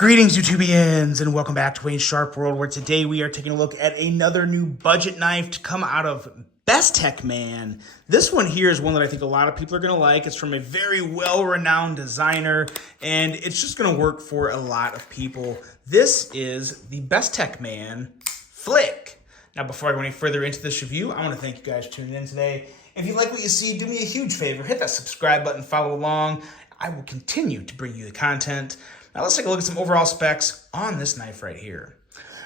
Greetings, YouTubians, and welcome back to Wayne's Sharp World, where today we are taking a look at another new budget knife to come out of Bestechman. This one here is one that I think a lot of people are going to like. It's from a very well-renowned designer, and it's just going to work for a lot of people. This is the Bestechman Flick. Now, before I go any further into this review, I want to thank you guys for tuning in today. If you like what you see, do me a huge favor. Hit that subscribe button, follow along. I will continue to bring you the content. Now let's take a look at some overall specs on this knife right here.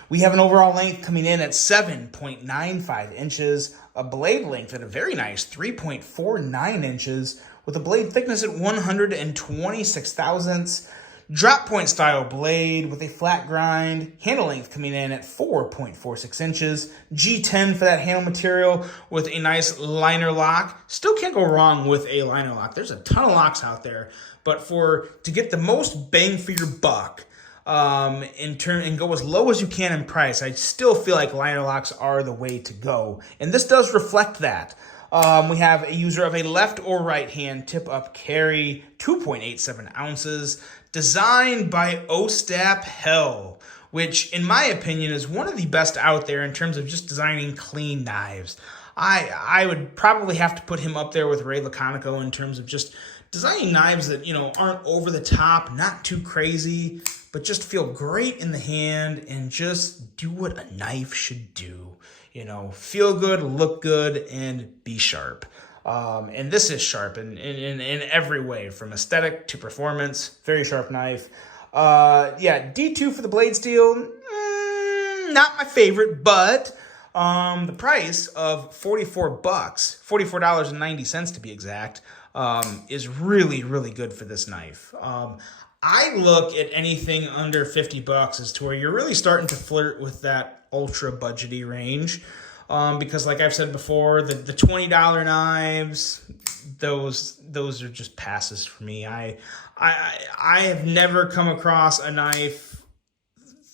We have an overall length coming in at 7.95 inches, a blade length at a very nice 3.49 inches, with a blade thickness at 126 thousandths, drop point style blade with a flat grind, handle length coming in at 4.46 inches, G10 for that handle material with a nice liner lock. Still can't go wrong with a liner lock. There's a ton of locks out there, but to get the most bang for your buck, and go as low as you can in price, I still feel like liner locks are the way to go, and this does reflect that. We have a user of a left or right hand tip up carry, 2.87 ounces, designed by Ostap Hell, which in my opinion is one of the best out there in terms of just designing clean knives. I would probably have to put him up there with Ray Laconico in terms of just designing knives that, aren't over the top, not too crazy, but just feel great in the hand and just do what a knife should do. Feel good, look good, and be sharp. And this is sharp in every way, from aesthetic to performance. Very sharp knife. D2 for the blade steel, not my favorite, but the price of $44, $44.90 to be exact, is really, really good for this knife. I look at anything under $50 as to where you're really starting to flirt with that ultra budgety range. Because like I've said before, the $20 knives, those are just passes for me. I have never come across a knife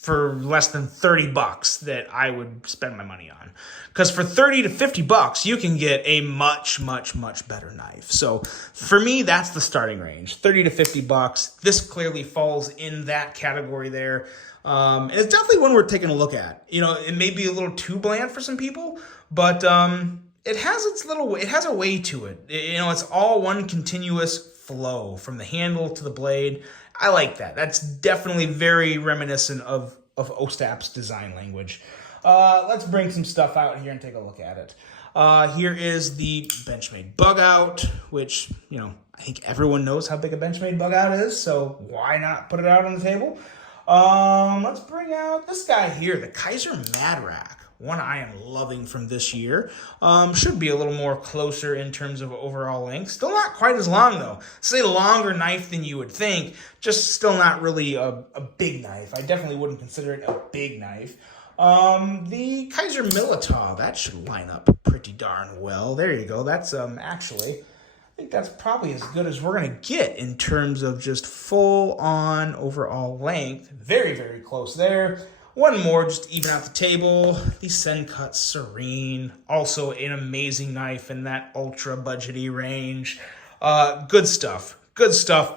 for less than $30 that I would spend my money on. Because for $30 to $50, you can get a much, much, much better knife. So for me, that's the starting range, $30 to $50. This clearly falls in that category there. And it's definitely one we're taking a look at. It may be a little too bland for some people, but it has a way to it. It's all one continuous flow from the handle to the blade. I like that. That's definitely very reminiscent of Ostap's design language. Let's bring some stuff out here and take a look at it. Here is the Benchmade bug out, which, I think everyone knows how big a Benchmade bug out is, so why not put it out on the table? Let's bring out this guy here, the Kaiser Mad Rack. One I am loving from this year. Should be a little more closer in terms of overall length. Still not quite as long, though. It's a longer knife than you would think, just still not really a big knife. I definitely wouldn't consider it a big knife. The Kaiser Militaw, that should line up pretty darn well. There you go. That's actually, I think that's probably as good as we're going to get in terms of just full-on overall length. Very, very close there. One more just to even out the table, the Sencut Serene, also an amazing knife in that ultra budgety range. Good stuff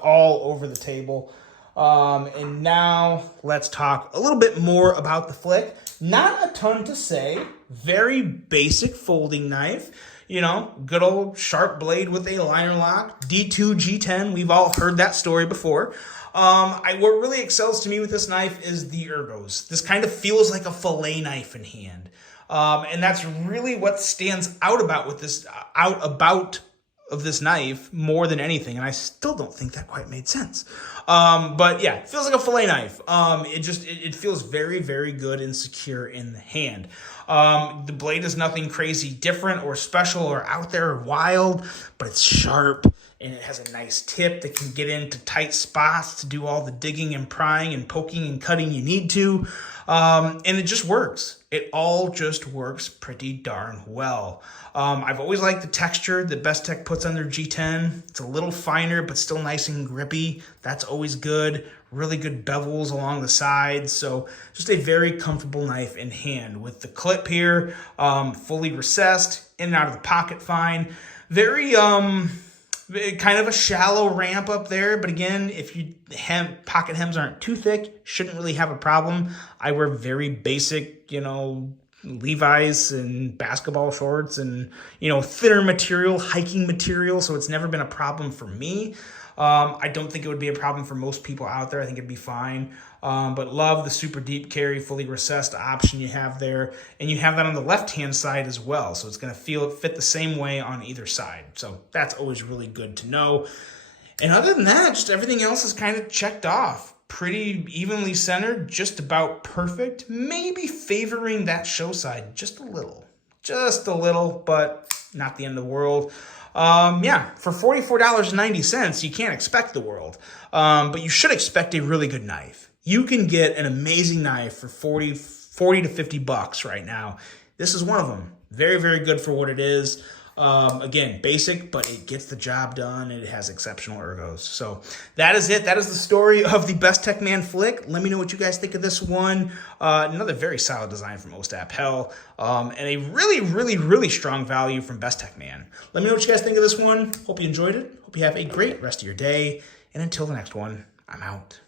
all over the table. And now let's talk a little bit more about the Flick. Not a ton to say, very basic folding knife. Good old sharp blade with a liner lock, D2, G10, we've all heard that story before. What really excels to me with this knife is the ergos. This kind of feels like a fillet knife in hand. And that's really what stands out about this knife more than anything. And I still don't think that quite made sense. But yeah, it feels like a fillet knife. It feels very, very good and secure in the hand. The blade is nothing crazy different or special or out there or wild, but it's sharp and it has a nice tip that can get into tight spots to do all the digging and prying and poking and cutting you need to. And it just works. It all just works pretty darn well. I've always liked the texture that Bestech puts on their G10. It's a little finer, but still nice and grippy. That's always good. Really good bevels along the sides. So just a very comfortable knife in hand with the clip here, fully recessed, in and out of the pocket fine. Very, kind of a shallow ramp up there, but again, if you pocket hems aren't too thick, shouldn't really have a problem. I wear very basic, Levi's and basketball shorts and, thinner material, hiking material, so it's never been a problem for me. I don't think it would be a problem for most people out there. I think it'd be fine. But love the super deep carry, fully recessed option you have there. And you have that on the left-hand side as well. So it's going to fit the same way on either side. So that's always really good to know. And other than that, just everything else is kind of checked off. Pretty evenly centered, just about perfect. Maybe favoring that show side just a little. Just a little, but not the end of the world. For $44.90, you can't expect the world. But you should expect a really good knife. You can get an amazing knife for 40 to $50 right now. This is one of them. Very, very good for what it is. Again, basic, but it gets the job done. And it has exceptional ergos. So that is it. That is the story of the Bestechman flick. Let me know what you guys think of this one. Another very solid design from Ostap Hell. And a really, really, really strong value from Bestechman. Let me know what you guys think of this one. Hope you enjoyed it. Hope you have a great rest of your day. And until the next one, I'm out.